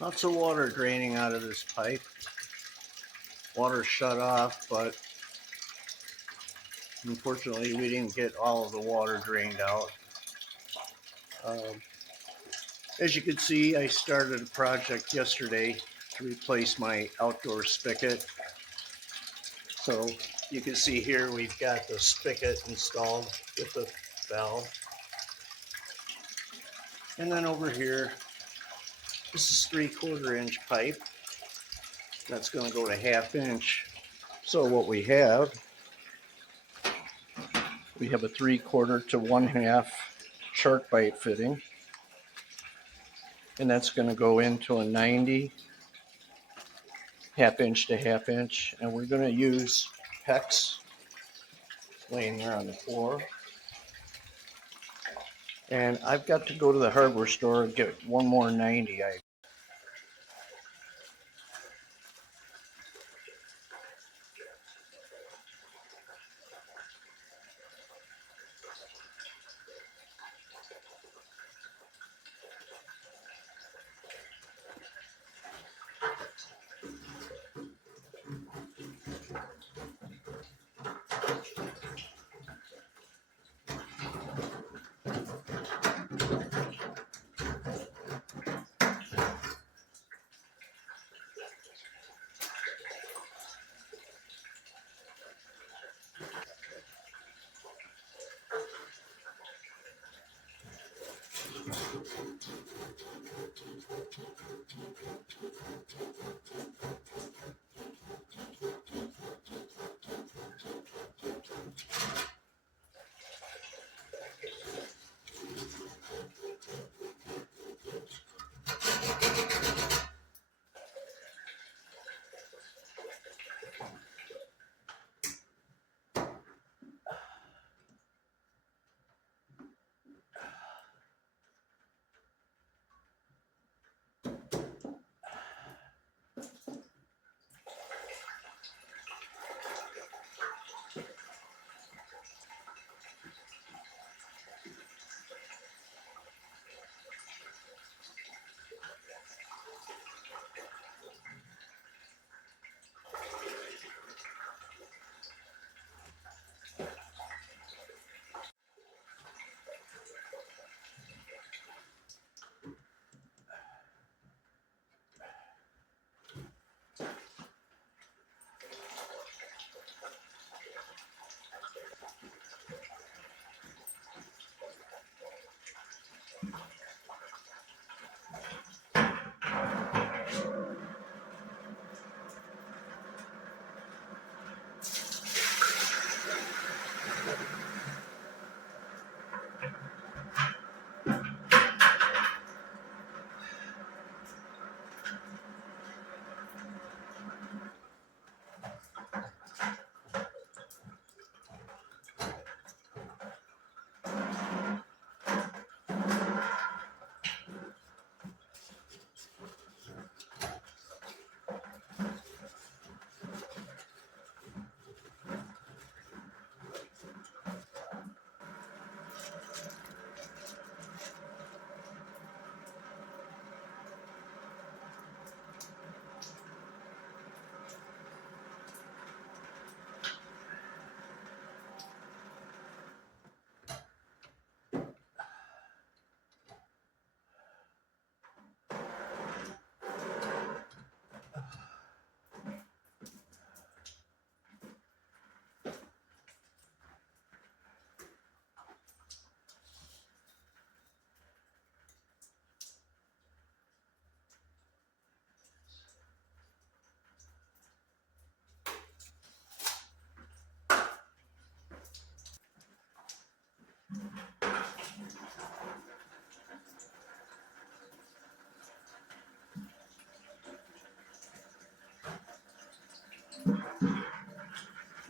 Lots of water draining out of this pipe. Water shut off, but unfortunately we didn't get all of the water drained out. As you can see, I started a project yesterday to replace my outdoor spigot. So you can see here we've got the spigot installed with the valve. And then over here, this is 3/4 inch pipe. That's going to go to 1/2 inch. So what we have a 3/4 to 1/2 Sharkbite fitting. And that's going to go into a 90, 1/2 inch to 1/2 inch. And we're going to use PEX laying there on the floor. And I've got to go to the hardware store and get one more 90.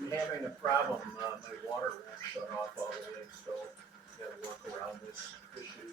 I'm having a problem. My water won't shut off all the way, so I've got to work around this issue.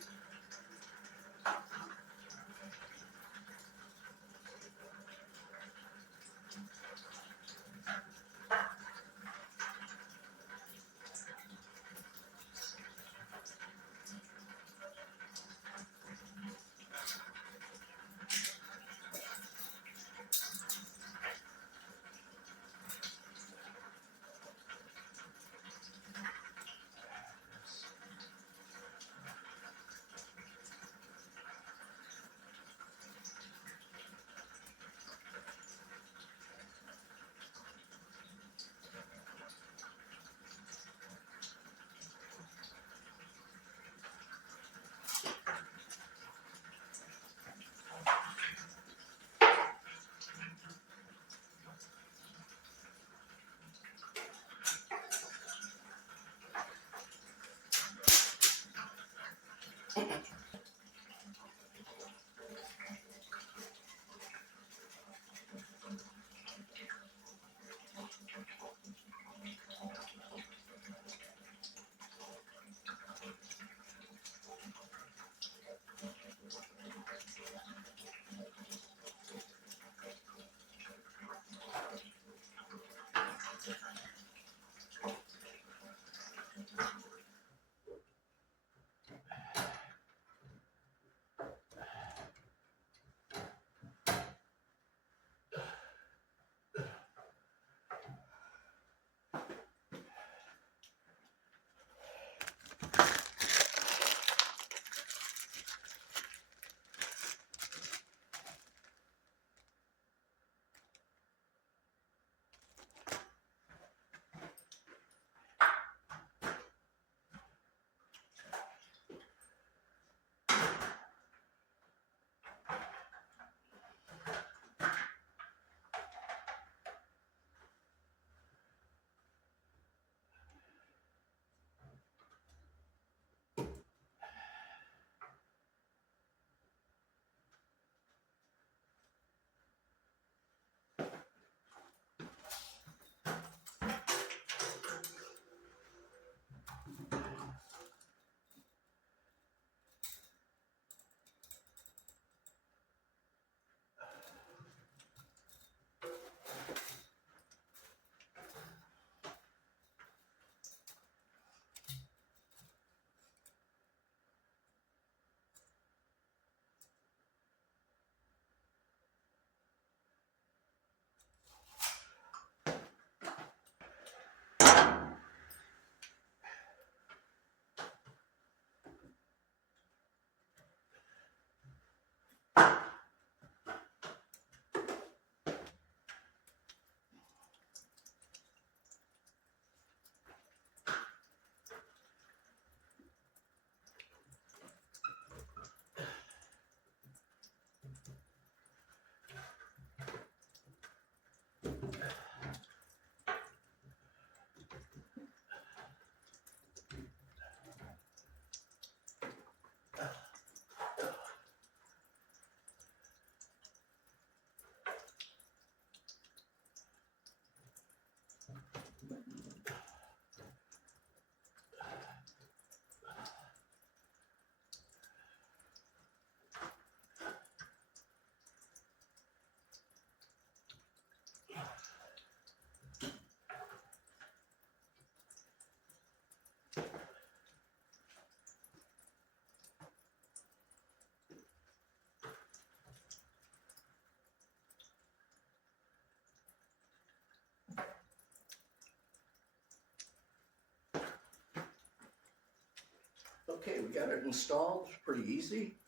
Okay, we got it installed, pretty easy.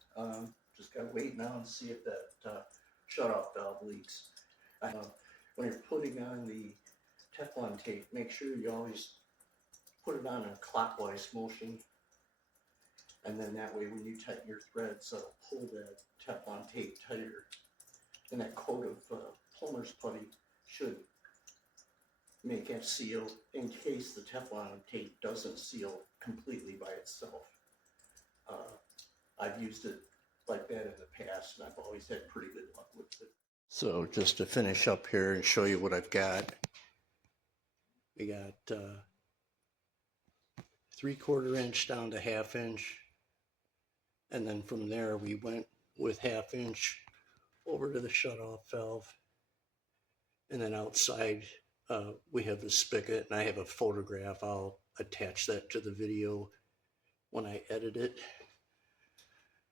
Just gotta wait now and see if that shut-off valve leaks. When you're putting on the Teflon tape, make sure you always put it on a clockwise motion, and then that way when you tighten your threads, it'll pull that Teflon tape tighter. And that coat of plumber's putty should make it seal in case the Teflon tape doesn't seal completely by itself. I've used it like that in the past, and I've always had pretty good luck with it. So just to finish up here and show you what I've got, we got 3/4 inch down to 1/2 inch, and then from there we went with 1/2 inch over to the shutoff valve, and then outside we have the spigot, and I have a photograph. I'll attach that to the video when I edit it.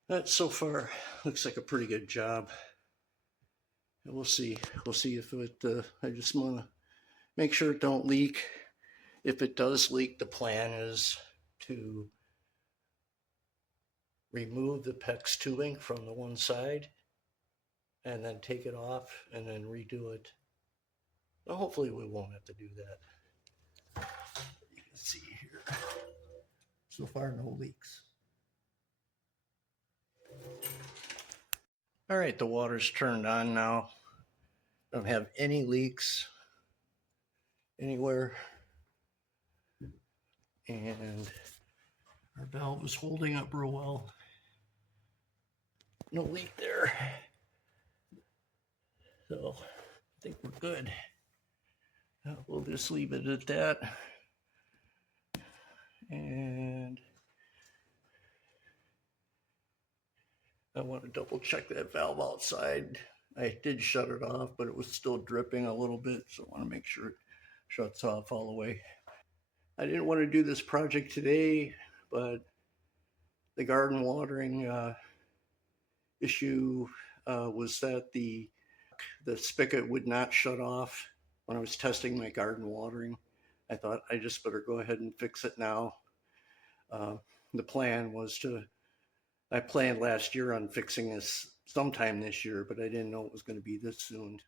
That so far looks like a pretty good job. And we'll see if it, I just want to make sure it don't leak. If it does leak, the plan is to remove the PEX tubing from the one side and then take it off and then redo it. Well, hopefully we won't have to do that. You can see here, so far no leaks. All right, the water's turned on now. Don't have any leaks anywhere. And our valve is holding up real well. No leak there. So I think we're good. We'll just leave it at that. And I want to double check that valve outside. I did shut it off, but it was still dripping a little bit, so I want to make sure it shuts off all the way. I didn't want to do this project today, but the garden watering issue was that the spigot would not shut off when I was testing my garden watering. I thought I just better go ahead and fix it now. The plan was I planned last year on fixing this sometime this year, but I didn't know it was going to be this soon.